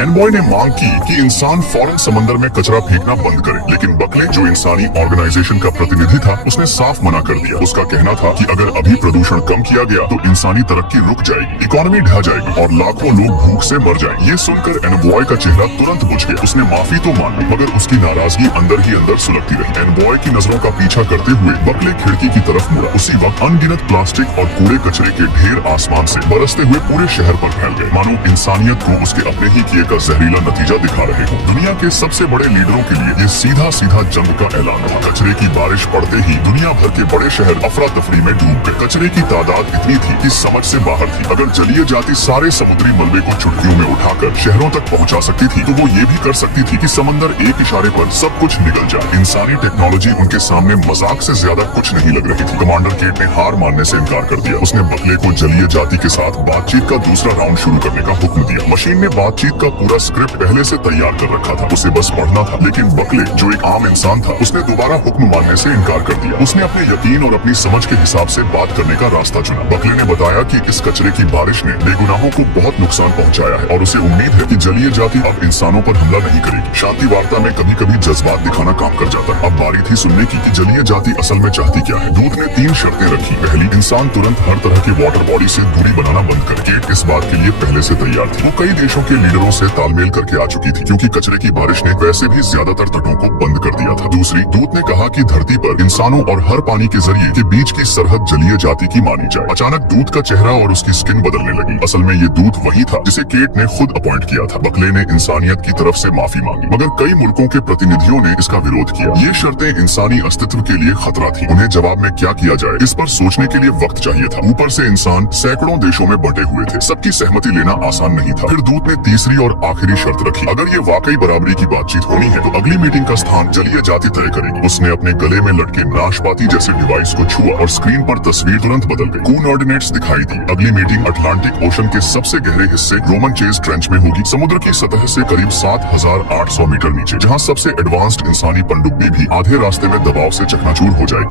Envoy ने मांग की कि इंसान फौरन समंदर में कचरा फेंकना बंद करे, लेकिन बकले जो इंसानी ऑर्गेनाइजेशन का प्रतिनिधि था उसने साफ मना कर दिया। उसका कहना था कि अगर अभी प्रदूषण कम किया गया तो इंसानी तरक्की रुक जाएगी, इकोनॉमी ढह जाएगी और लाखों लोग भूख से मर जाएंगे। ये सुनकर एनवॉय का चेहरा तुरंत बुझ गया। उसने माफी तो मान ली, मगर उसकी नाराजगी अंदर ही अंदर सुलगती रही। एनवॉय की नजरों का पीछा करते हुए बकले खिड़की की तरफ मुड़ा। उसी वक्त अनगिनत प्लास्टिक और कूड़े कचरे के ढेर आसमान से बरसते हुए पूरे शहर पर फैल गए, मानो इंसानियत को उसके अपने ही किए का जहरीला नतीजा दिखा रहे हो। दुनिया के सबसे बड़े लीडरों के लिए ये सीधा सीधा जंग का ऐलान था। कचरे की बारिश पड़ते ही दुनिया भर के बड़े शहर अफरा तफरी में डूब गए। कचरे की तादाद इतनी थी कि समझ से बाहर थी। अगर जलीय जाति सारे समुद्री मलबे को चुटकियों में उठाकर शहरों तक पहुंचा सकती थी तो वो ये भी कर सकती थी कि समंदर एक इशारे पर सब कुछ निगल जाए। इंसानी टेक्नोलॉजी उनके सामने मजाक से ज्यादा कुछ नहीं लग रही थी। कमांडर केट ने हार मानने से इनकार कर दिया। उसने बकले को जलीय जाति के साथ बातचीत का दूसरा राउंड शुरू करने का हुक्म दिया। मशीन ने बातचीत का पूरा स्क्रिप्ट पहले से तैयार कर रखा था, उसे बस पढ़ना था। लेकिन बकले जो एक आम इंसान था उसने दोबारा हुक्म मानने से इनकार कर दिया। उसने अपने यकीन और अपनी समझ के हिसाब से बात करने का रास्ता चुना। बकले ने बताया कि इस कचरे की बारिश ने बेगुनाहों को बहुत नुकसान पहुंचाया है और उसे उम्मीद है कि जलीय जाति अब इंसानों पर हमला नहीं करेगी। शांति वार्ता में कभी कभी जज्बात दिखाना काम कर जाता है। अब बारी थी सुनने की कि जलीय जाति असल में चाहती क्या है। दूत ने 3 शर्तें रखी। पहली, इंसान तुरंत हर तरह के वाटर बॉडी से दूरी बनाना बंद करे। केट इस बात के लिए पहले से तैयार थी। वो कई देशों के लीडरों से तालमेल करके आ चुकी थी, क्योंकि कचरे की बारिश ने वैसे भी ज्यादातर तटों को बंद कर दिया था। दूसरी, दूत ने कहा कि धरती पर इंसानों और हर पानी के जरिए के बीच की सरहद जलीय जाति की मानी जाए। अचानक दूत का चेहरा और उसकी स्किन बदलने लगी। असल में ये दूत वही था जिसे केट ने खुद अपॉइंट किया था। बकले ने इंसानियत की तरफ से माफी मांगी, मगर कई मुल्कों के प्रतिनिधियों ने इसका विरोध किया। ये शर्तें इंसानी अस्तित्व के लिए खतरा थी। उन्हें जवाब में क्या किया जाए इस पर सोचने के लिए वक्त चाहिए था। ऊपर से इंसान सैकड़ों देशों में बंटे हुए थे, सबकी सहमति लेना आसान नहीं था। फिर दूत ने तीसरी और आखिरी शर्त रखी। अगर ये वाकई बराबरी की बातचीत होनी है तो अगली मीटिंग का स्थान जलीय जाति तय करेगी। उसने अपने गले में लटके नाशपाती जैसे डिवाइस को छुआ और स्क्रीन पर तस्वीर तुरंत बदल गई। कोऑर्डिनेट्स दिखाई दी। अगली मीटिंग अटलांटिक ओशन के सबसे गहरे हिस्से रोमन चेज ट्रेंच में होगी, समुद्र की सतह से करीब 7,800 मीटर नीचे, जहाँ सबसे एडवांस्ड इंसानी पनडुब्बी भी आधे रास्ते में दबाव से चकनाचूर हो जाए।